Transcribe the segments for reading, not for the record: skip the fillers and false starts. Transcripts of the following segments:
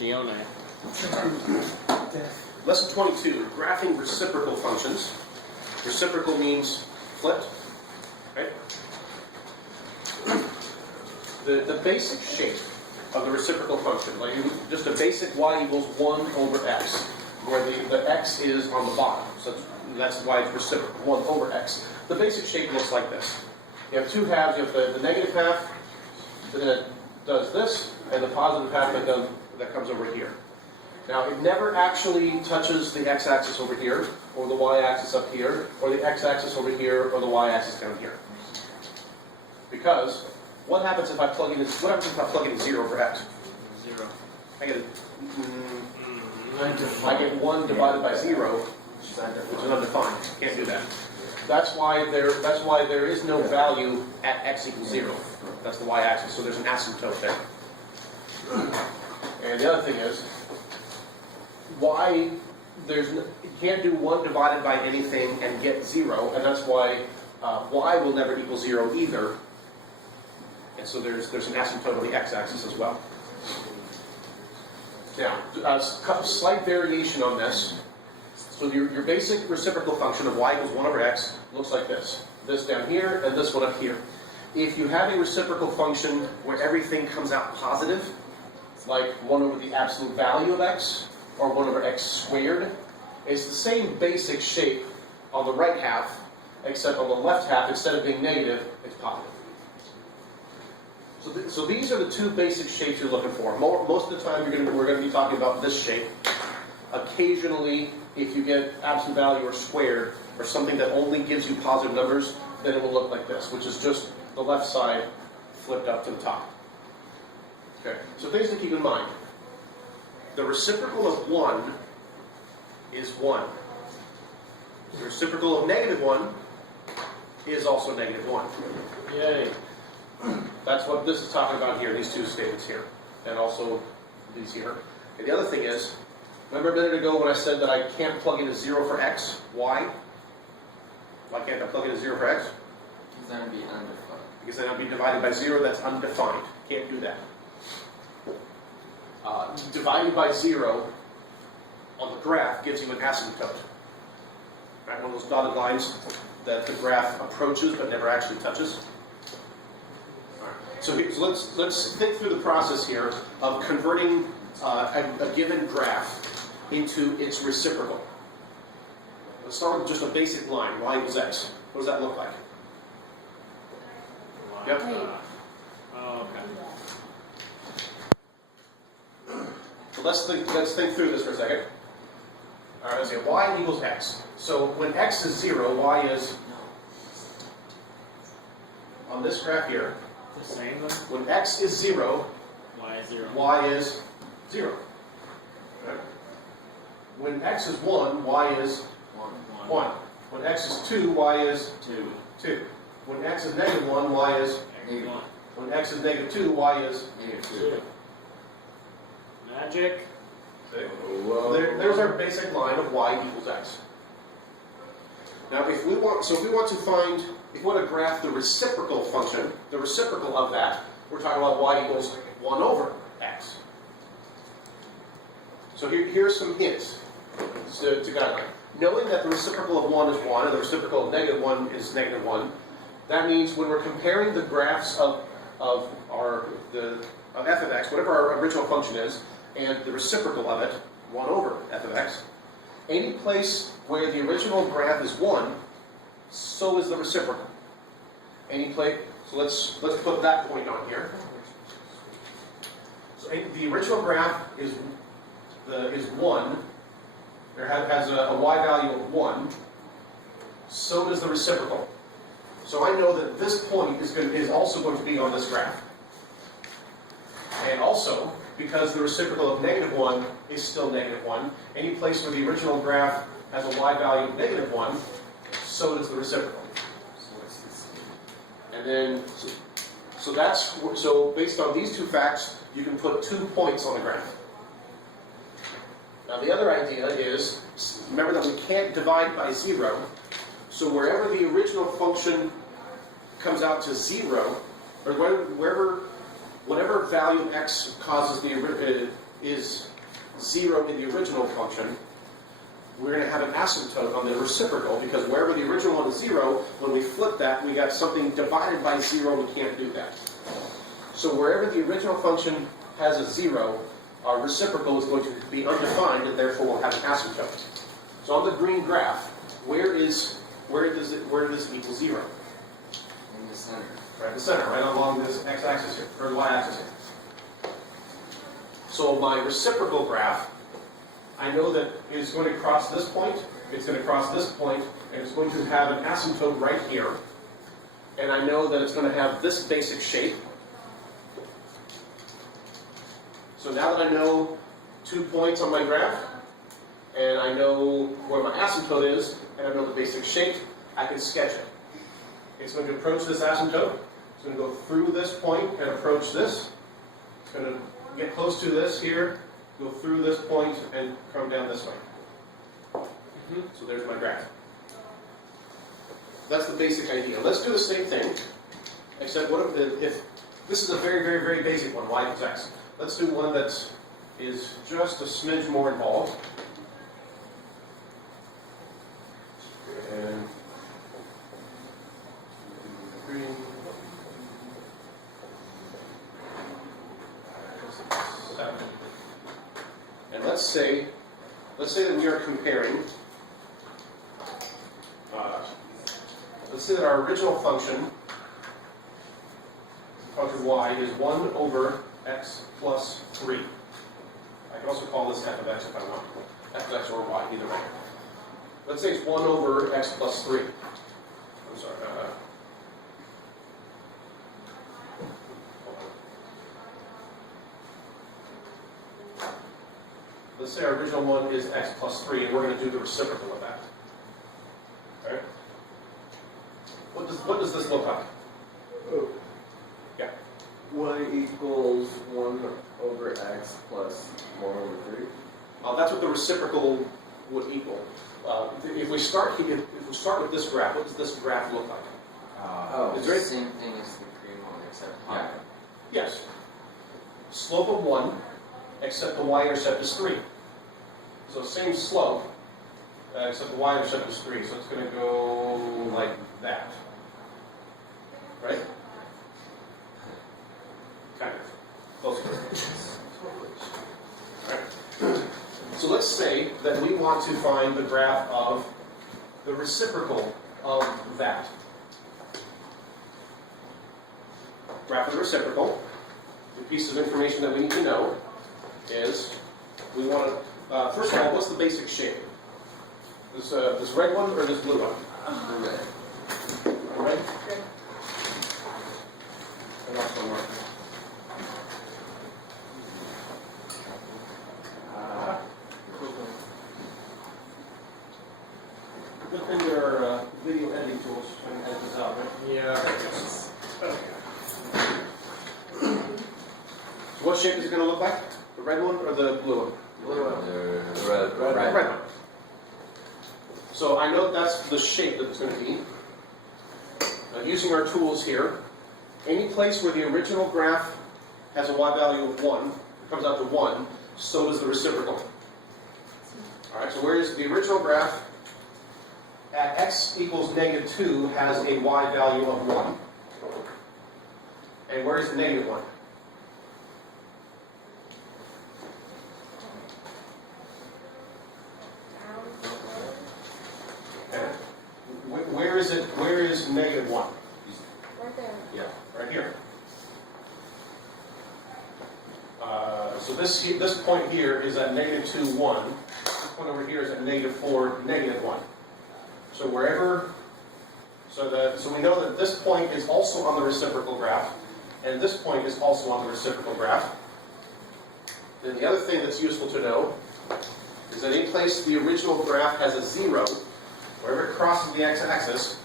Lezione. Lesson 22, graphing reciprocal functions. Reciprocal means flipped, right? The basic shape of the reciprocal function, like just a basic y equals 1 over x, where the x is on the bottom. So that's why it's reciprocal, 1 over x. The basic shape looks like this. You have two halves. You have the negative half that does this, and the positive half that comes over here. Now, it never actually touches the x-axis over here, or the y-axis up here, or the x-axis over here, or the y-axis down here. Because what happens if I plug in 0 for x? 0. I get 1 divided by 0, which is undefined. Can't do that. That's why there is no value at x equals 0. That's the y-axis. So there's an asymptote there. And the other thing is, you can't do 1 divided by anything and get 0, and that's why y will never equal 0 either. And so there's an asymptote on the x-axis as well. Now, a slight variation on this. So your basic reciprocal function of y equals 1 over x looks like this. This down here and this one up here. If you have a reciprocal function where everything comes out positive, like 1 over the absolute value of x, or 1 over x squared, it's the same basic shape on the right half, except on the left half, instead of being negative, it's positive. So these are the two basic shapes you're looking for. Most of the time, we're going to be talking about this shape. Occasionally, if you get absolute value or squared, or something that only gives you positive numbers, then it will look like this, which is just the left side flipped up to the top. Okay, so things to keep in mind. The reciprocal of 1 is 1. The reciprocal of negative 1 is also negative 1. Yay. That's what this is talking about here, these two statements here, and also these here. And the other thing is, remember a minute ago when I said that I can't plug in a 0 for x? Why? Why can't I plug in a 0 for x? Because that would be undefined. Because then I'd be divided by 0, that's undefined. Can't do that. Dividing by 0 on the graph gives you an asymptote. Right? One of those dotted lines that the graph approaches but never actually touches. So let's think through the process here of converting a given graph into its reciprocal. Let's start with just a basic line, y equals x. What does that look like? Yep. Oh, okay. So let's think through this for a second. All right, let's say y equals x. So when x is 0, y is, on this graph here, The same then? when x is 0, Y is 0. y is 0. Right? When x is 1, y is 1. When x is 2, y is 2. When x is negative 1, y is Negative 1. When x is negative 2, y is Negative 2. Magic. There's our basic line of y equals x. Now, if we want to graph the reciprocal function, the reciprocal of that, we're talking about y equals 1 over x. So here's some hints to guideline. Knowing that the reciprocal of 1 is 1 and the reciprocal of negative 1 is negative 1, that means when we're comparing the graphs of f of x, whatever our original function is, and the reciprocal of it, 1 over f of x, any place where the original graph is 1, so is the reciprocal. So let's put that point on here. So the original graph is 1. There has a y value of 1. So does the reciprocal. So I know that this point is also going to be on this graph. And also, because the reciprocal of negative 1 is still negative 1, any place where the original graph has a y value of negative 1, so does the reciprocal. And then, so based on these two facts, you can put 2 points on the graph. Now the other idea is, remember that we can't divide by 0, so wherever the original function comes out to 0, or whatever value of x causes is 0 in the original function, we're going to have an asymptote on the reciprocal, because wherever the original one is 0, when we flip that, we got something divided by 0, we can't do that. So wherever the original function has a 0, our reciprocal is going to be undefined, and therefore we'll have an asymptote. So on the green graph, where does it equal 0? In the center. Right in the center, right along this x-axis here, or the y-axis here. So my reciprocal graph, I know that it's going to cross this point, it's going to cross this point, and it's going to have an asymptote right here. And I know that it's going to have this basic shape. So now that I know 2 points on my graph, and I know where my asymptote is, and I know the basic shape, I can sketch it. It's going to approach this asymptote. It's going to go through this point and approach this. It's going to get close to this here, go through this point, and come down this way. So there's my graph. That's the basic idea. Let's do the same thing, except what if this is a very, very, very basic one, y equals x. Let's do one that is just a smidge more involved. And green. And let's say that we are comparing. Let's say that our original function y, is 1 over x plus 3. I can also call this f of x if I want. F of x or y, either way. Let's say it's 1 over x plus 3. I'm sorry. Let's say our original one is x plus 3, and we're going to do the reciprocal of that. Okay? What does this look like? Oh. Yeah. Y equals 1 over x plus 1 over 3. That's what the reciprocal would equal. If we start with this graph, what does this graph look like? It's the same thing as the green one, except higher. Yes. Slope of 1, except the y-intercept is 3. So same slope, except the y-intercept is 3. So it's going to go like that. Right? Kind of. Close to it. Alright. So let's say that we want to find the graph of the reciprocal of that. Graph of the reciprocal. The piece of information that we need to know is we want to, first of all, what's the basic shape? This red one or this blue one? Red. Red? Okay. And also mark. Good thing there are video editing tools to edit this out, right? Yeah. So what shape is it going to look like? The red one or the blue one? Blue one. Red one. So I know that's the shape that it's going to be. Using our tools here, any place where the original graph has a y value of 1, it comes out to 1, so does the reciprocal. Alright, so whereas the original graph at x equals -2 has a y value of 1. And where is the negative 1? Where is -1? Right there. Yeah, right here. So this point here is at -2, 1. This point over here is at -4, -1. So wherever, so we know that this point is also on the reciprocal graph, and this point is also on the reciprocal graph. Then the other thing that's useful to know is that any place the original graph has a 0, wherever it crosses the x-axis,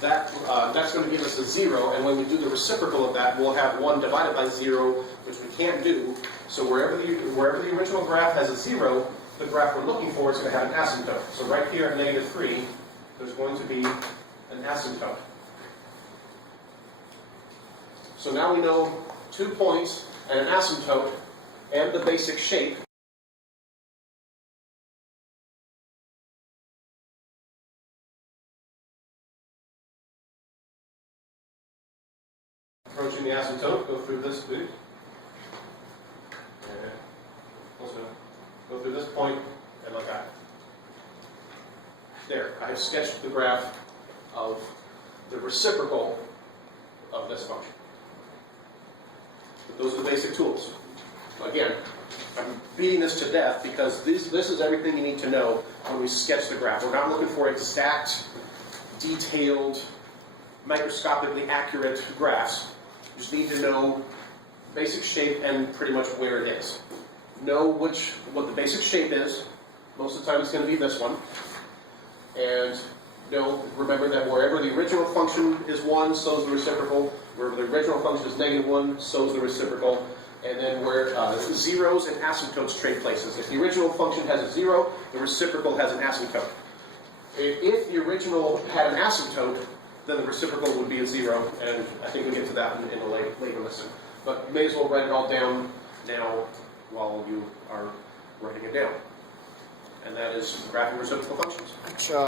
that's going to give us a 0, and when we do the reciprocal of that, we'll have 1 divided by 0, which we can't do. So wherever the original graph has a 0, the graph we're looking for is going to have an asymptote. So right here at -3, there's going to be an asymptote. So now we know 2 points and an asymptote and the basic shape approaching the asymptote, go through this, please. And also go through this point and look at it. There, I have sketched the graph of the reciprocal of this function. But those are the basic tools. Again, I'm beating this to death because this is everything you need to know when we sketch the graph. We're not looking for exact, detailed, microscopically accurate graphs. You just need to know basic shape and pretty much where it is. Know what the basic shape is. Most of the time it's going to be this one. And remember that wherever the original function is 1, so is the reciprocal. Wherever the original function is -1, so is the reciprocal. And then where zeros and asymptotes trade places. If the original function has a 0, the reciprocal has an asymptote. If the original had an asymptote, then the reciprocal would be a 0, and I think we'll get to that in a later lesson. But may as well write it all down now while you are writing it down. And that is graphing reciprocal functions. Good job.